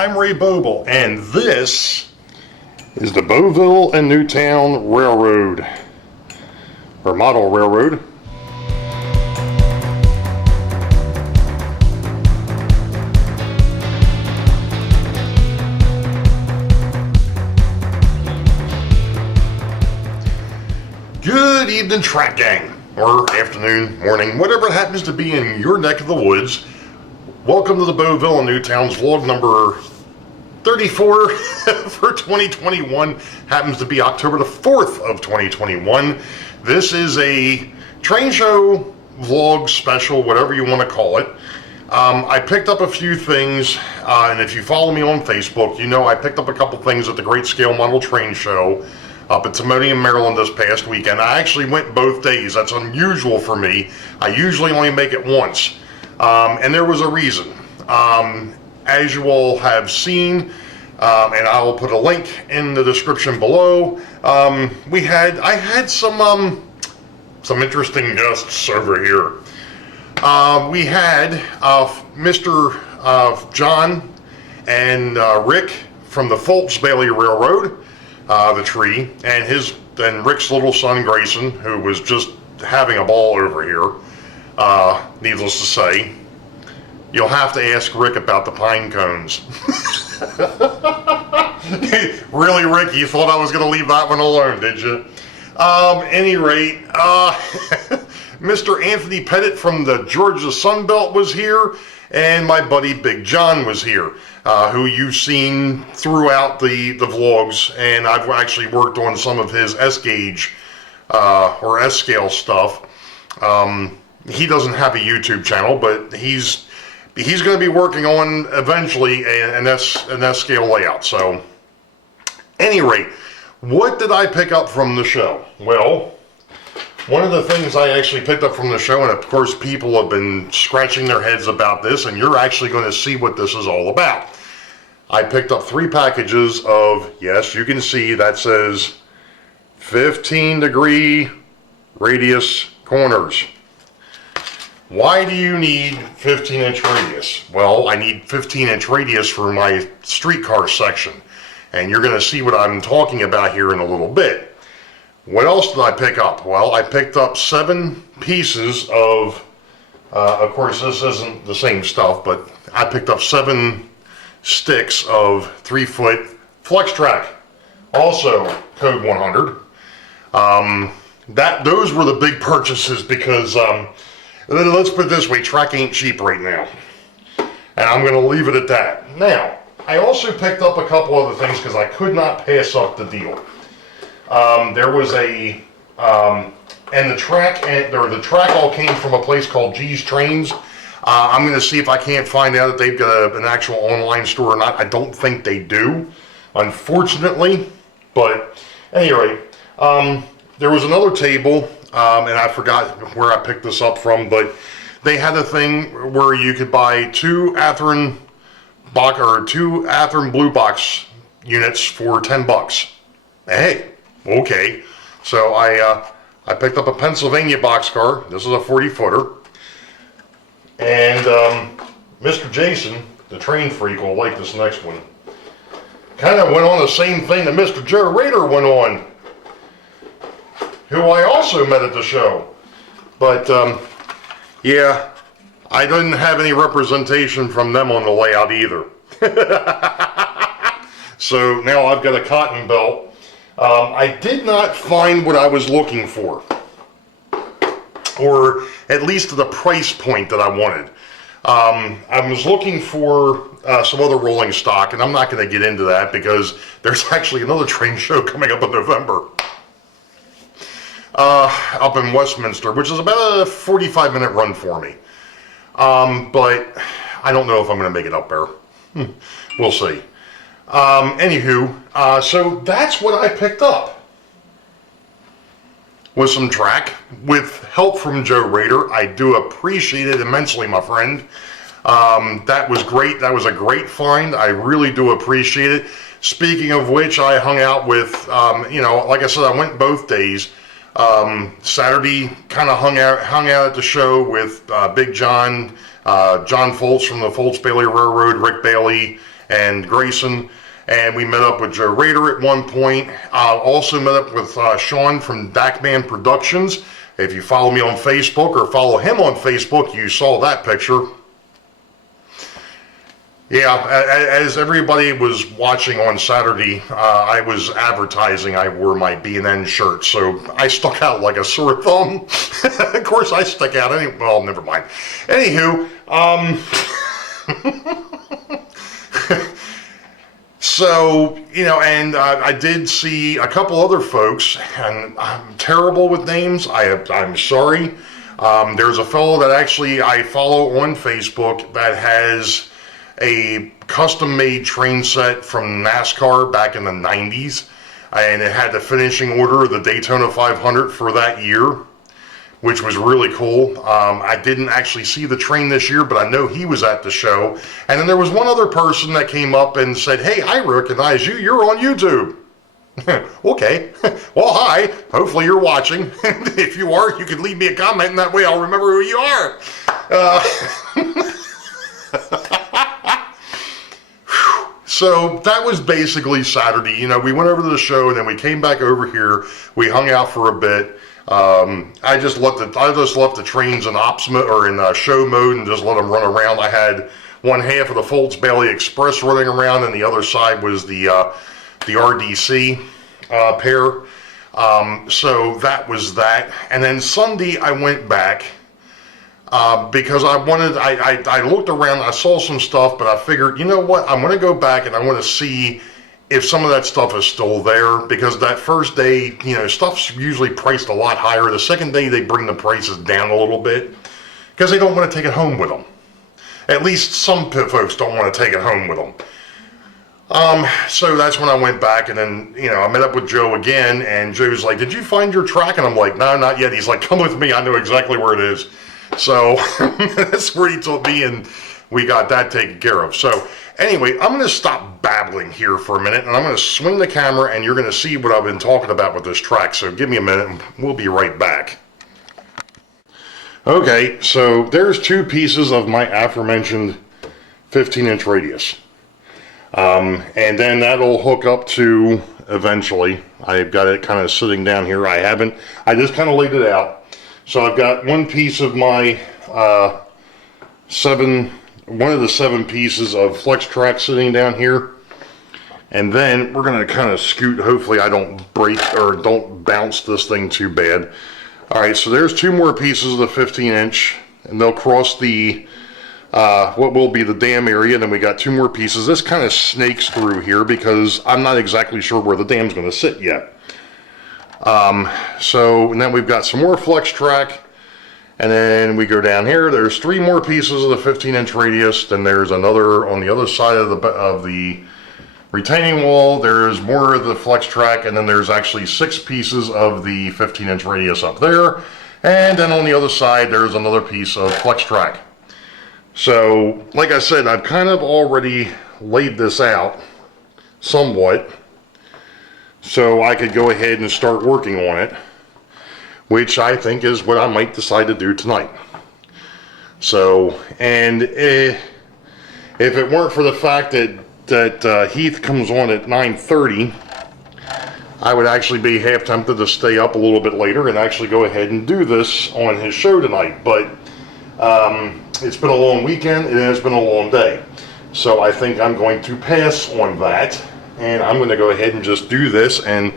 I'm Ray Boeville, and this is the Boeville and Newtown Railroad, or model railroad. Good evening, track gang, or afternoon, morning, whatever it happens to be in your neck of the woods. Welcome to the Boeville and Newtown's vlog number 34 for 2021. Happens to be October the 4th of 2021. This is a train show vlog special, whatever you want to call it. I picked up a few things, and if you follow me on Facebook, you know I picked up a couple things at the Great Scale Model Train Show up at Timonium, Maryland this past weekend. I actually went both days. That's unusual for me. I usually only make it once. And there was a reason. As you all have seen, and I will put a link in the description below, I had some interesting guests over here. We had Mr. John and Rick from the Bailey Railroad, the tree, and Rick's little son Grayson, who was just having a ball over here. Needless to say, you'll have to ask Rick about the pine cones. Really, Rick, you thought I was going to leave that one alone, did you? Any rate, Mr. Anthony Pettit from the Georgia Sunbelt was here, and my buddy Big John was here, who you've seen throughout the vlogs, and I've actually worked on some of his S-gauge or S-scale stuff. He doesn't have a YouTube channel, but he's going to be working on eventually an S-scale layout. So, any rate, what did I pick up from the show? Well, one of the things I actually picked up from the show, and of course people have been scratching their heads about this, and you're actually going to see what this is all about. I picked up 3 packages of, yes, you can see that says 15-degree radius corners. Why do you need 15-inch radius? Well, I need 15-inch radius for my streetcar section, and you're going to see what I'm talking about here in a little bit. What else did I pick up? Well, I picked up 7 pieces of course this isn't the same stuff, but I picked up 7 sticks of 3-foot flex track, also code 100. Those were the big purchases because, let's put it this way, track ain't cheap right now. And I'm going to leave it at that. Now, I also picked up a couple other things because I could not pass up the deal. There was and the track all came from a place called GSMTS. I'm going to see if I can't find out if they've got an actual online store or not. I don't think they do, unfortunately. But anyway, there was another table, and I forgot where I picked this up from, but they had a thing where you could buy 2 Athearn Blue Box units for $10. Hey. Okay, so I picked up a Pennsylvania boxcar. This is a 40-footer. And Mr. Jason, the train freak, will like this next one. Kind of went on the same thing that Mr. Joe Rader went on, who I also met at the show. But, yeah, I didn't have any representation from them on the layout either. So now I've got a cotton belt. I did not find what I was looking for, or at least the price point that I wanted. I was looking for some other rolling stock, and I'm not going to get into that because there's actually another train show coming up in November up in Westminster, which is about a 45-minute run for me. But I don't know if I'm going to make it up there. We'll see. Anywho, so that's what I picked up. With some track, with help from Joe Rader. I do appreciate it immensely, my friend. That was great. That was a great find. I really do appreciate it. Speaking of which, I hung out with, like I said, I went both days. Saturday, kind of hung out at the show with Big John, John Foltz from the Bailey Railroad, Rick Bailey, and Grayson. And we met up with Joe Rader at one point. Also met up with Sean from Dackman Productions. If you follow me on Facebook or follow him on Facebook, you saw that picture. Yeah, as everybody was watching on Saturday, I was advertising I wore my B&N shirt, so I stuck out like a sore thumb. Of course, I stuck out anyway. Well, never mind. Anywho, so, you know, and I did see a couple other folks, and I'm terrible with names. I'm sorry. There's a fellow that actually I follow on Facebook that has a custom-made train set from NASCAR back in the 90s, and it had the finishing order of the Daytona 500 for that year, which was really cool. I didn't actually see the train this year, but I know he was at the show. And then there was one other person that came up and said, "Hey, I recognize you. You're on YouTube." Okay. Well, hi. Hopefully you're watching. If you are, you can leave me a comment, and that way I'll remember who you are. So that was basically Saturday. You know, we went over to the show, and then we came back over here. We hung out for a bit. I just left the trains in ops mode, or in show mode, and just let them run around. I had one half of the Foltz Bailey Express running around, and the other side was the RDC pair. So that was that. And then Sunday I went back. Because I looked around, I saw some stuff, but I figured, you know what, I'm going to go back and I want to see if some of that stuff is still there, because that first day, you know, stuff's usually priced a lot higher. The second day, they bring the prices down a little bit, because they don't want to take it home with them. At least some folks don't want to take it home with them. So that's when I went back, and then, you know, I met up with Joe again, and Joe's like, "Did you find your track?" And I'm like, "No, not yet." He's like, "Come with me, I know exactly where it is." So that's where he told me, and we got that taken care of. So anyway, I'm going to stop babbling here for a minute, and I'm going to swing the camera, and you're going to see what I've been talking about with this track. So give me a minute, and we'll be right back. Okay, so there's two pieces of my aforementioned 15-inch radius. And then that'll hook up to, eventually, I've got it kind of sitting down here. I just kind of laid it out. So I've got one piece of my one of the 7 pieces of flex track sitting down here. And then we're going to kind of scoot. Hopefully I don't break or don't bounce this thing too bad. All right, so there's 2 more pieces of the 15-inch, and they'll cross the what will be the dam area. Then we got 2 more pieces. This kind of snakes through here because I'm not exactly sure where the dam's going to sit yet. So, and then we've got some more flex track, and then we go down here. There's 3 more pieces of the 15-inch radius. Then there's another on the other side of the retaining wall. There's more of the flex track, and then there's actually 6 pieces of the 15-inch radius up there. And then on the other side, there's another piece of flex track. So, like I said, I've kind of already laid this out somewhat, so I could go ahead and start working on it, which I think is what I might decide to do tonight. So, and if it weren't for the fact that Heath comes on at 9:30, I would actually be half tempted to stay up a little bit later and actually go ahead and do this on his show tonight. But it's been a long weekend and it's been a long day. So I think I'm going to pass on that. And I'm going to go ahead and just do this, and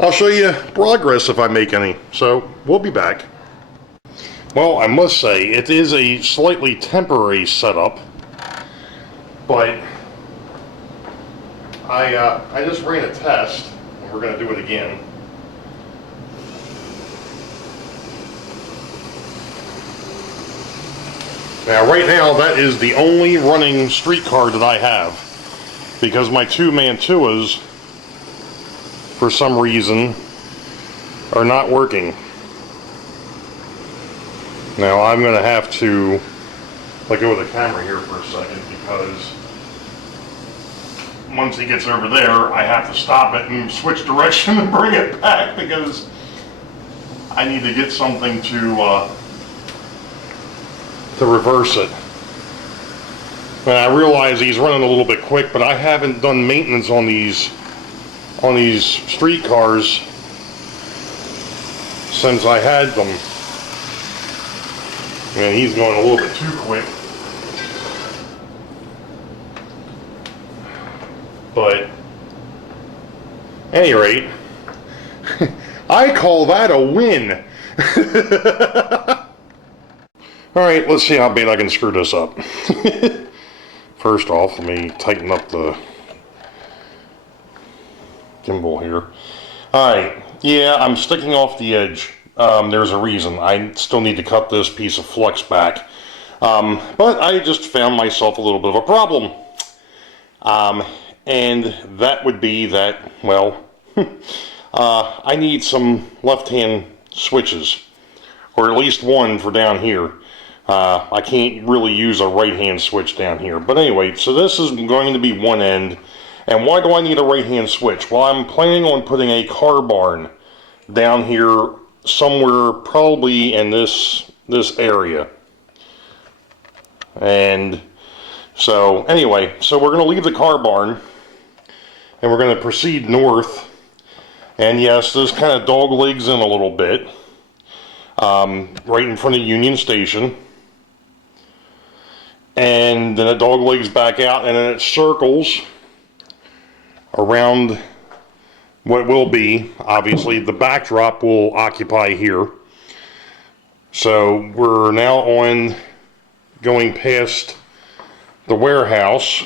I'll show you progress if I make any. So we'll be back. Well, I must say, it is a slightly temporary setup, but I just ran a test, and we're going to do it again. Now, right now, that is the only running streetcar that I have, because my 2 Mantuas, for some reason, are not working. Now I'm going to have to let go of the camera here for a second, because once he gets over there, I have to stop it and switch direction and bring it back, because I need to get something to reverse it. And I realize he's running a little bit quick, but I haven't done maintenance on these street cars since I had them. And he's going a little bit too quick. But at any rate, I call that a win. Alright, let's see how bad I can screw this up. First off, let me tighten up the gimbal here. Alright, yeah, I'm sticking off the edge. There's a reason. I still need to cut this piece of flux back. But I just found myself a little bit of a problem. And that would be that, well, I need some left-hand switches. Or at least one for down here. I can't really use a right-hand switch down here. But anyway, so this is going to be one end. And why do I need a right-hand switch? Well, I'm planning on putting a car barn down here somewhere probably in this area. And so anyway, so we're going to leave the car barn and we're going to proceed north. And yes, this kind of dog legs in a little bit, right in front of Union Station. And then it dog legs back out, and then it circles around what will be, obviously, the backdrop will occupy here. So we're now going past the warehouse,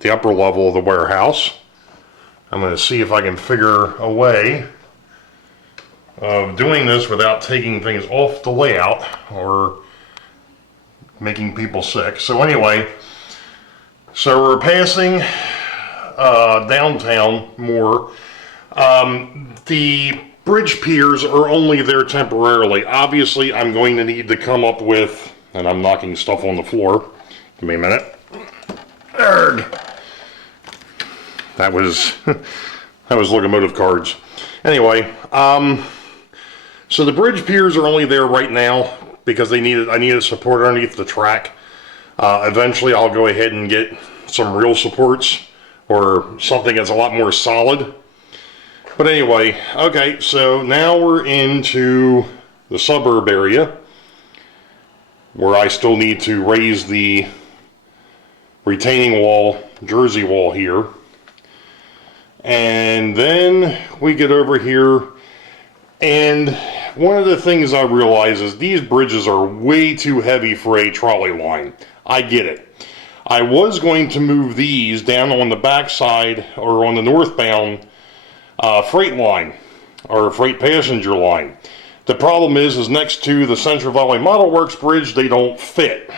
the upper level of the warehouse. I'm going to see if I can figure a way of doing this without taking things off the layout or making people sick. So anyway, so we're passing downtown more. The bridge piers are only there temporarily. Obviously, I'm going to need to come up with, and I'm knocking stuff on the floor. Give me a minute. Erg. That was locomotive cards. Anyway, so the bridge piers are only there right now because I needed support underneath the track. Eventually, I'll go ahead and get some real supports or something that's a lot more solid. But anyway, okay, so now we're into the suburb area where I still need to raise the retaining wall, Jersey wall here. And then we get over here, and one of the things I realize is these bridges are way too heavy for a trolley line. I get it. I was going to move these down on the backside or on the northbound freight line or freight passenger line. The problem is next to the Central Valley Model Works bridge, they don't fit.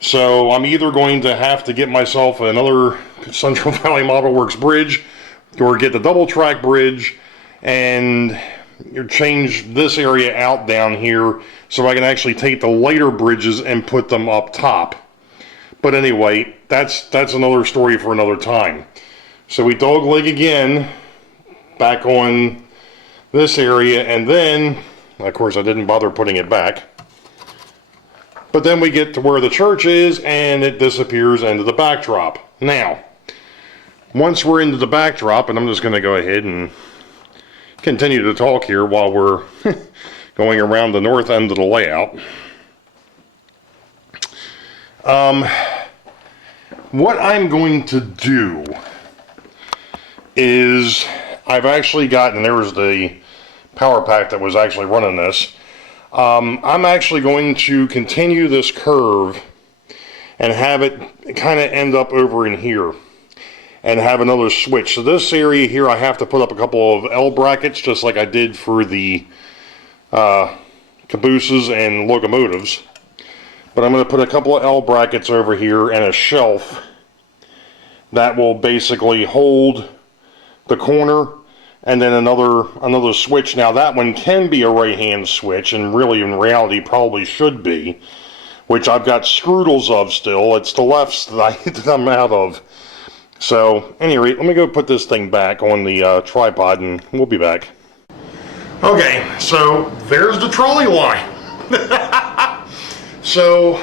So I'm either going to have to get myself another Central Valley Model Works bridge or get the double track bridge and change this area out down here so I can actually take the lighter bridges and put them up top. But anyway, that's another story for another time. So we dogleg again back on this area, and then of course I didn't bother putting it back. But then we get to where the church is, and it disappears into the backdrop. Now, once we're into the backdrop, and I'm just going to go ahead and continue to talk here while we're going around the north end of the layout. What I'm going to do is, I've actually gotten, there was the power pack that was actually running this. I'm actually going to continue this curve and have it kind of end up over in here and have another switch. So this area here, I have to put up a couple of L brackets just like I did for the cabooses and locomotives. But I'm going to put a couple of L brackets over here and a shelf that will basically hold the corner, and then another switch. Now that one can be a right hand switch, and really in reality probably should be, which I've got scrutals of still. It's the lefts that I'm out of. So at any rate, let me go put this thing back on the tripod and we'll be back. Okay, so there's the trolley line. So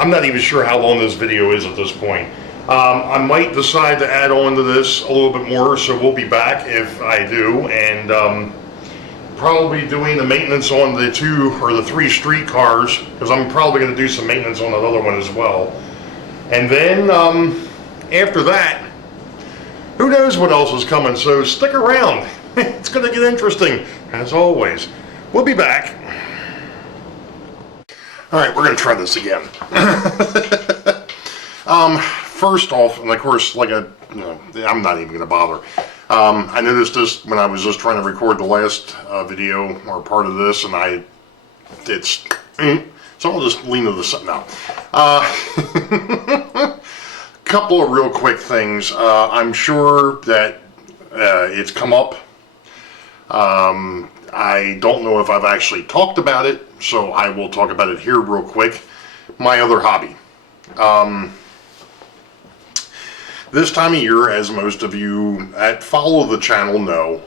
I'm not even sure how long this video is at this point. I might decide to add on to this a little bit more, so we'll be back if I do, and probably doing the maintenance on the 2 or the 3 streetcars, because I'm probably going to do some maintenance on that other one as well. And then after that, who knows what else is coming, so stick around. It's going to get interesting, as always. We'll be back. Alright, we're going to try this again. First off, and of course, I'm not even going to bother. I noticed this when I was just trying to record the last video, or part of this, and so I'll just lean to the side now. Couple of real quick things. I'm sure that it's come up. I don't know if I've actually talked about it, so I will talk about it here real quick. My other hobby. This time of year, as most of you that follow the channel know,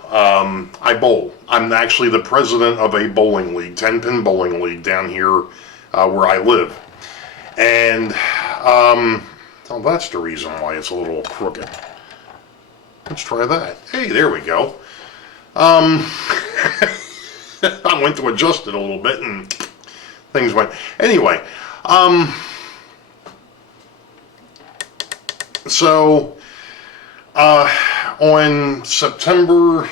I bowl. I'm actually the president of a bowling league, 10-pin bowling league down here where I live. And oh, that's the reason why it's a little crooked. Let's try that. Hey, there we go. I went to adjust it a little bit and things went. Anyway, so on September,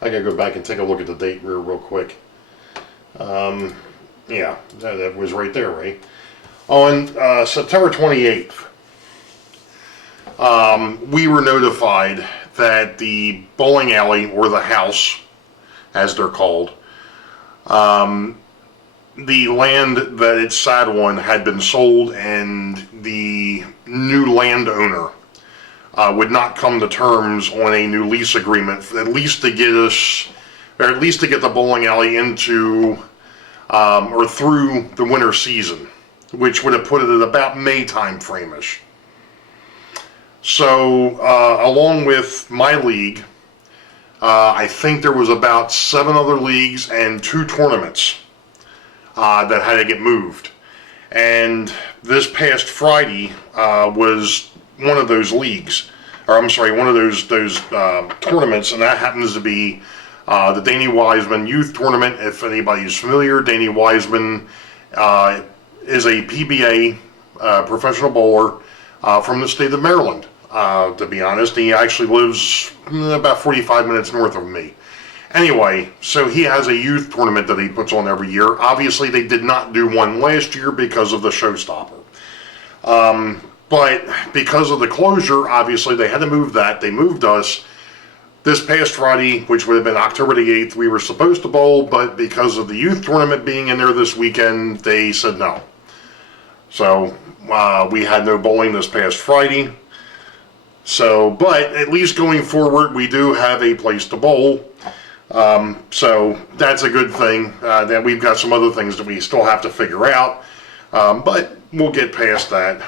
I gotta go back and take a look at the date real quick. Yeah, that was right there, right? On September 28th, we were notified that the bowling alley, or the house, as they're called, the land that it sat on had been sold, and the new landowner would not come to terms on a new lease agreement, at least to get us, or at least to get the bowling alley into, or through the winter season, which would have put it at about May time frame-ish. So, along with my league, I think there was about 7 other leagues and 2 tournaments that had to get moved. And this past Friday was one of those leagues, or I'm sorry, one of those tournaments, and that happens to be the Danny Wiseman Youth Tournament. If anybody's familiar, Danny Wiseman is a PBA professional bowler from the state of Maryland. To be honest, he actually lives about 45 minutes north of me. Anyway, so he has a youth tournament that he puts on every year. Obviously, they did not do one last year because of the showstopper. But because of the closure, obviously, they had to move that. They moved us. This past Friday, which would have been October the 8th, we were supposed to bowl, but because of the youth tournament being in there this weekend, they said no. So, we had no bowling this past Friday. So, but at least going forward, we do have a place to bowl. So that's a good thing. That we've got some other things that we still have to figure out. But we'll get past that.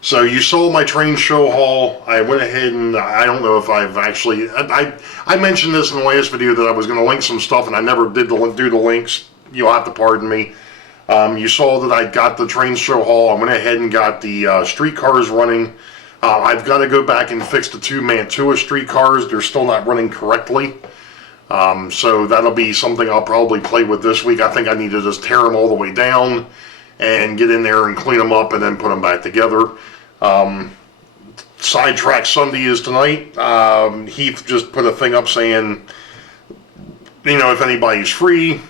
So you saw my train show haul. I went ahead and I don't know if I've actually, I mentioned this in the last video that I was going to link some stuff, and I never did do the links. You'll have to pardon me. You saw that I got the train show haul. I went ahead and got the streetcars running. I've got to go back and fix the 2 Mantua streetcars. They're still not running correctly. So that'll be something I'll probably play with this week. I think I need to just tear them all the way down and get in there and clean them up and then put them back together. Sidetrack Sunday is tonight. Heath just put a thing up saying, you know, if anybody's free,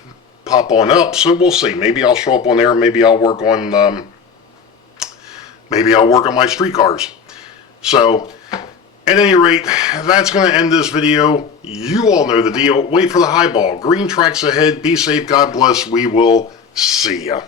pop on up. So we'll see. Maybe I'll show up on there. Maybe I'll work on my streetcars. So, at any rate, that's going to end this video. You all know the deal. Wait for the high ball. Green tracks ahead. Be safe. God bless. We will see ya.